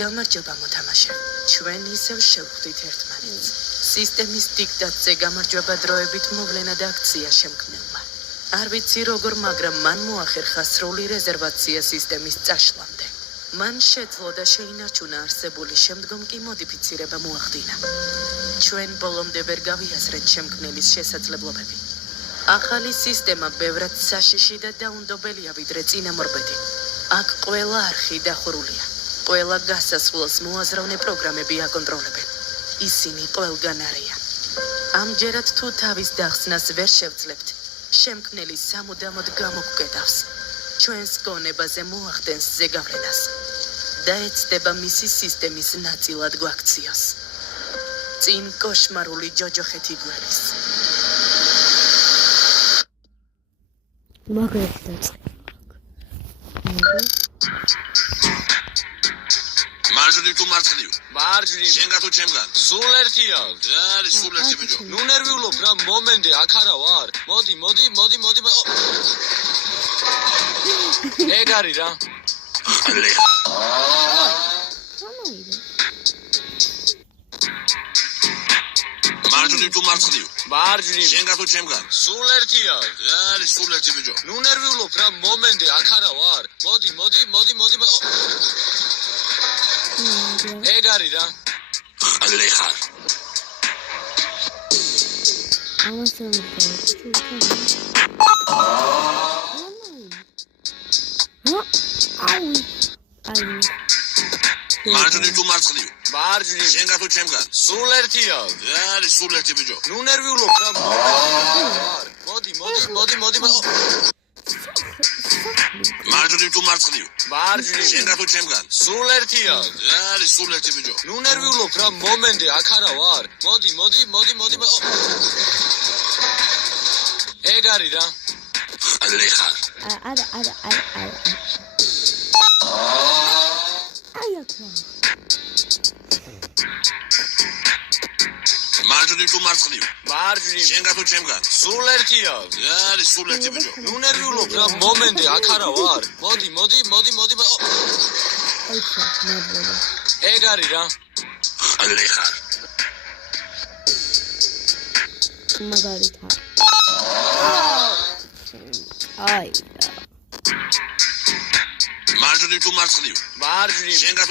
გამარჯობა მოთამაშე. ჩვენ ისევ შევხვდით ერთმანეთს. სისტემის დიქტატზე გამარჯვება დროებით მოვლენა და აქცია შემქმნელმა. არ ვიცი როგორ, მაგრამ მან მოახერხა სრული რეზერვაცია სისტემის წაშლამდე. მან შეძლო და შეინარჩუნა არსებული, შემდგომ კი მოდიფიცირება მოახდინა. ჩვენ ბოლომდე ვერ გავიაზრეთ შემქმნელის შესაძლებლობები. ახალი სისტემა ბევრად საშიში და დაუნდობელია ვიდრე წინამორბედი. აქ ყველა არხი დახურულია. ყველა გასასვლელს მოაზროვნე პროგრამები აკონტროლებენ. ისინი ყველგან არიან. ამჯერად თუ თავის დახსნას ვერ შევძლებთ, შემქმნელი სამუდამოდ გამოგვკეტავს. ჩვენს გონებაზე მოახდენს ზეგავლენას და ეცდება მისი სისტემის ნაწილად გვაქციოს. წინ კოშმარული ჯოჯოხეთი გველის. მაგარი დაწყე. მარჯვნივ თუ მარცხნივ? მარჯვნივ. შენგან თუ ჩემგან? სულ ერთია. რა არის სულ ერთი ბიჭო? ნუ ნერვიულობ რა მომენტე აქ არა ვარ. მოდი. ეგ არის რა. ალე. მარჯვნივ თუ მარცხნივ? მარჯვნივ. შენგან თუ ჩემგან? სულ ერთია. რა არის სულ ერთი ბიჭო? ნუ ნერვიულობ რა მომენტე აქ არა ვარ. მოდი. ეგ არის რა. ალე ხარ. მარჯვნივ თუ მარცხნივ? მარჯვნივ. შენგან თუ ჩემგან? სულ ერთია. რა არის სულ ერთი ბიჭო? ნუ ნერვიულობ რა მომენტე. მოდი. მარჯვნივ თუ მარცხნივ? მარჯვნივ. შენგან თუ ჩემგან? სულ ერთია. რა არის სულ ერთი ბიჭო? ნუ ნერვიულობ რა მომენტე აქ არა ვარ. მოდი. ეგ არის რა. ალე ხარ. არა. აი აქ. მარჯვნივ თუ მარცხნივ? მარჯვნივ. შენგან თუ ჩემგან? სულ ერთია. რა არის სულ ერთი ბიჭო? ნუ ნერვიულობ რა მომენტე აქ არა ვარ. მოდი. ეგ არის რა. ალე ხარ. მაგარი თა. აი. მარჯვნივ თუ მარცხნივ? მარჯვნივ. შენგან